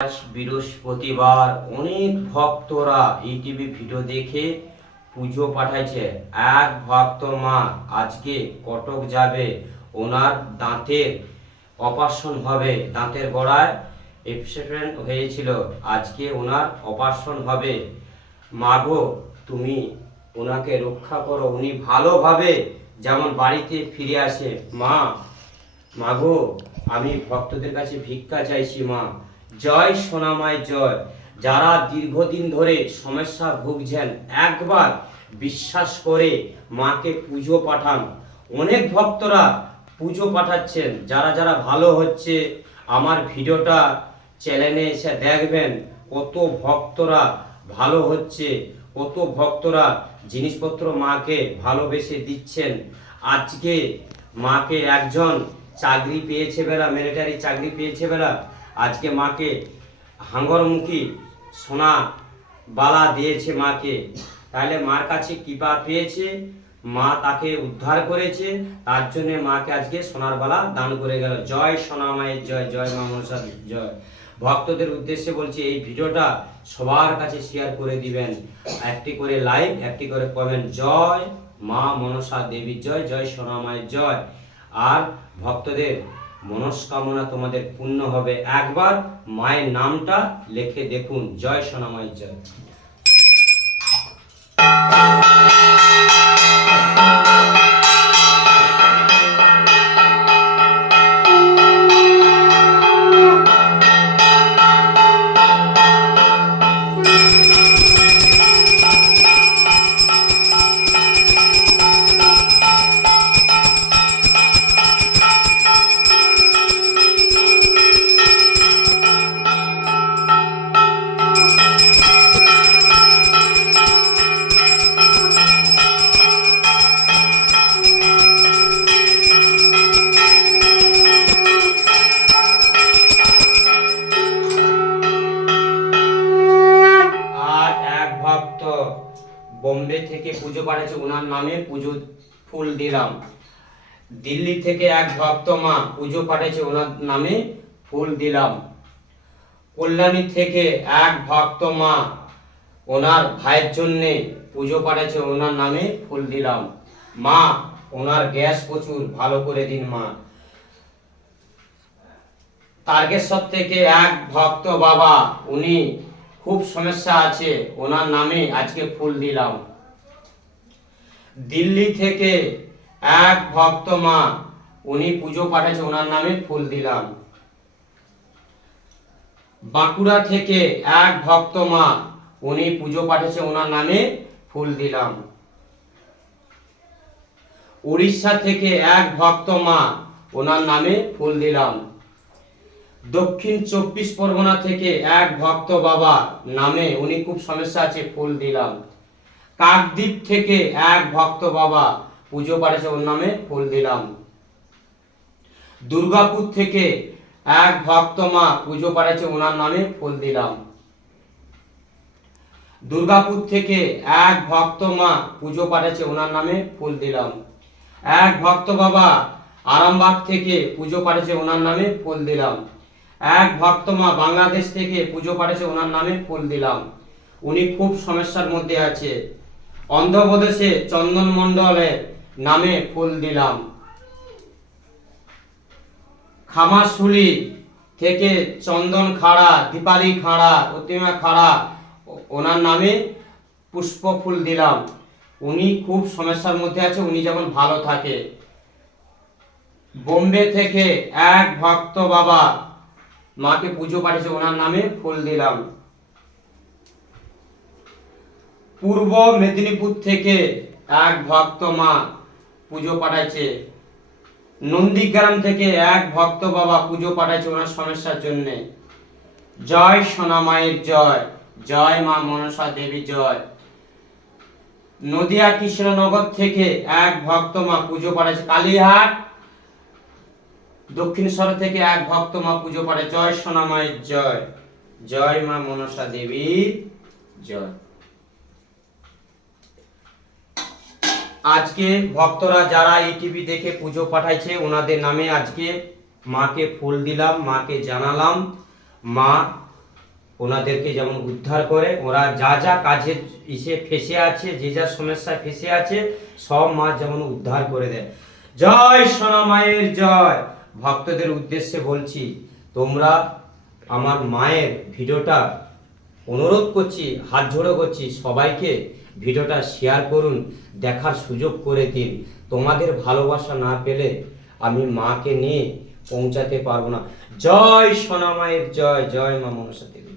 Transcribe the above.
আজ বৃহস্পতিবার অনেক ভক্তরা ইউটিউবে ভিডিও দেখে পুজো পাঠাইছে। এক ভক্ত মা আজকে কটক যাবে, ওনার দাঁতের অপারেশন হবে, দাঁতের গোড়ায় অ্যাবসেসিভ হয়েছিল, আজকে ওনার অপারেশন হবে। মাগো তুমি ওনাকে রক্ষা করো, উনি ভালোভাবে যেমন বাড়িতে ফিরে আসে। মাগো আমি ভক্তদের কাছে ভিক্ষা চাইছি মা। জয় সোনামায় জয়। যারা দীর্ঘদিন ধরে সমস্যা ভুগছেন একবার বিশ্বাস করে মাকে পুজো পাঠান। অনেক ভক্তরা পুজো পাঠাচ্ছেন, যারা যারা ভালো হচ্ছে আমার ভিডিওটা চ্যানেলে এসে দেখবেন কত ভক্তরা ভালো হচ্ছে, কত ভক্তরা জিনিসপত্র মাকে ভালোবেসে দিচ্ছেন। আজকে মাকে একজন চাকরি পেয়েছে বেলা, মিলিটারি চাকরি পেয়েছে বেলা, আজকে মাকে হাঙ্গরমুখী সোনা বালা দিয়েছে মাকে। তাহলে মার কাছে কৃপা পেয়েছে, মা তাকে উদ্ধার করেছে, তার জন্য মাকে আজকে সোনার বালা দান করে গেল। জয় সোনা মায়ের জয়, জয় মা মনসা জয়। ভক্তদের উদ্দেশ্যে বলছি এই ভিডিওটা সবার কাছে শেয়ার করে দিবেন, একটি করে লাইক, একটি করে কমেন্ট। জয় মা মনসা দেবী জয়, জয় সোনা মায়ের জয়। আর ভক্তদের মনস্কামনা তোমাদের পূর্ণ হবে। একবার মায়ের নামটা লিখে দেখুন, জয় সোনা মায়ের জয়। বোম্বে থেকে পুজো পাঠিয়েছে, ওনার নামে পুজো ফুল দিলাম। দিল্লি থেকে এক ভক্ত মা পুজো পাঠিয়েছে, ওনার নামে ফুল দিলাম। কল্যাণী থেকে এক ভক্ত মা ওনার ভাইয়ের জন্য পুজো পাঠিয়েছে, ওনার নামে ফুল দিলাম। মা ওনার গ্যাস প্রচুর, ভালো করে দিন মা। তারকেশ্বর থেকে এক ভক্ত বাবা, উনি খুব সমস্যা আছে, ওনার নামে আজকে ফুল দিলাম। দিল্লি থেকে এক ভক্ত মা, উনি পুজো পাঠাচ্ছে, ওনার নামে ফুল দিলাম। বাঁকুড়া থেকে এক ভক্ত মা, উনি পুজো পাঠাচ্ছে, ওনার নামে ফুল দিলাম। উড়িষ্যা থেকে এক ভক্ত মা, ওনার নামে ফুল দিলাম। দক্ষিণ 24 পরগনা থেকে এক ভক্ত বাবা নামে, উনি খুব সমস্যা আছে, ফুল দিলাম। কাকদ্বীপ থেকে এক ভক্ত বাবা পুজো পাঠিয়েছে, ওর নামে ফুল দিলাম। দুর্গাপুর থেকে এক ভক্ত মা পুজো পাঠিয়েছে, ওনার নামে ফুল দিলাম। দুর্গাপুর থেকে এক ভক্ত মা পুজো পাঠিয়েছে, ওনার নামে ফুল দিলাম। এক ভক্ত বাবা আরামবাগ থেকে পুজো পাঠিয়েছে, ওনার নামে ফুল দিলাম। এক ভক্ত মা বাংলাদেশ থেকে পুজো পাঠিয়েছে, ওনার নামে ফুল দিলাম। উনি খুব সমস্যার মধ্যে আছে। অন্ধ্রপ্রদেশে চন্দন মণ্ডলের নামে ফুল দিলাম। খামাশুলি থেকে চন্দন খাড়া, দীপালি খাড়া, প্রতিমা খাড়া, ওনার নামে পুষ্প ফুল দিলাম। উনি খুব সমস্যার মধ্যে আছে, উনি যেমন ভালো থাকে। বোম্বে থেকে এক ভক্ত বাবা মাকে পুজো পাঠিয়েছে, ওনার নামে ফুল দিলাম। পূর্ব মেদিনীপুর থেকে এক ভক্ত মা পুজো পাঠাইছে। নন্দীগ্রাম থেকে এক ভক্ত বাবা পুজো পাঠাইছে ওনার সমস্যার জন্য। জয় সোনা মায়ের জয়, জয় মা মনসা দেবী জয়। নদিয়া কৃষ্ণনগর থেকে এক ভক্ত মা পুজো পাঠাইছে। কালীহাট দক্ষিণেশ্বর থেকে এক ভক্ত মা পুজো পাঠে। জয় সোনা মায়ের জয়, জয় মা মনসা দেবীর জয়। আজকে ভক্তরা যারা এই টিভি দেখে পুজো পাঠাইছে, ওনাদের নামে আজকে মাকে ফুল দিলাম, মাকে জানালাম। মা ওনাদেরকে যেমন উদ্ধার করে, ওরা যা যা কাজে ফেসে আছে, যে যা সমস্যায় ফেসে আছে, সব মা যেমন উদ্ধার করে দেয়। জয় সোনা মায়ের জয়। ভক্তদের উদ্দেশ্যে বলছি, তোমরা আমার মায়ের ভিডিওটা অনুরোধ করছি, হাত জোড়ো করছি, সবাইকে ভিডিওটা শেয়ার করুন, দেখার সুযোগ করে দিন। তোমাদের ভালোবাসা না পেলে আমি মাকে নিয়ে পৌঁছাতে পারবো না। জয় সোনা মায়ের জয়, জয় মা মনসা দেবী।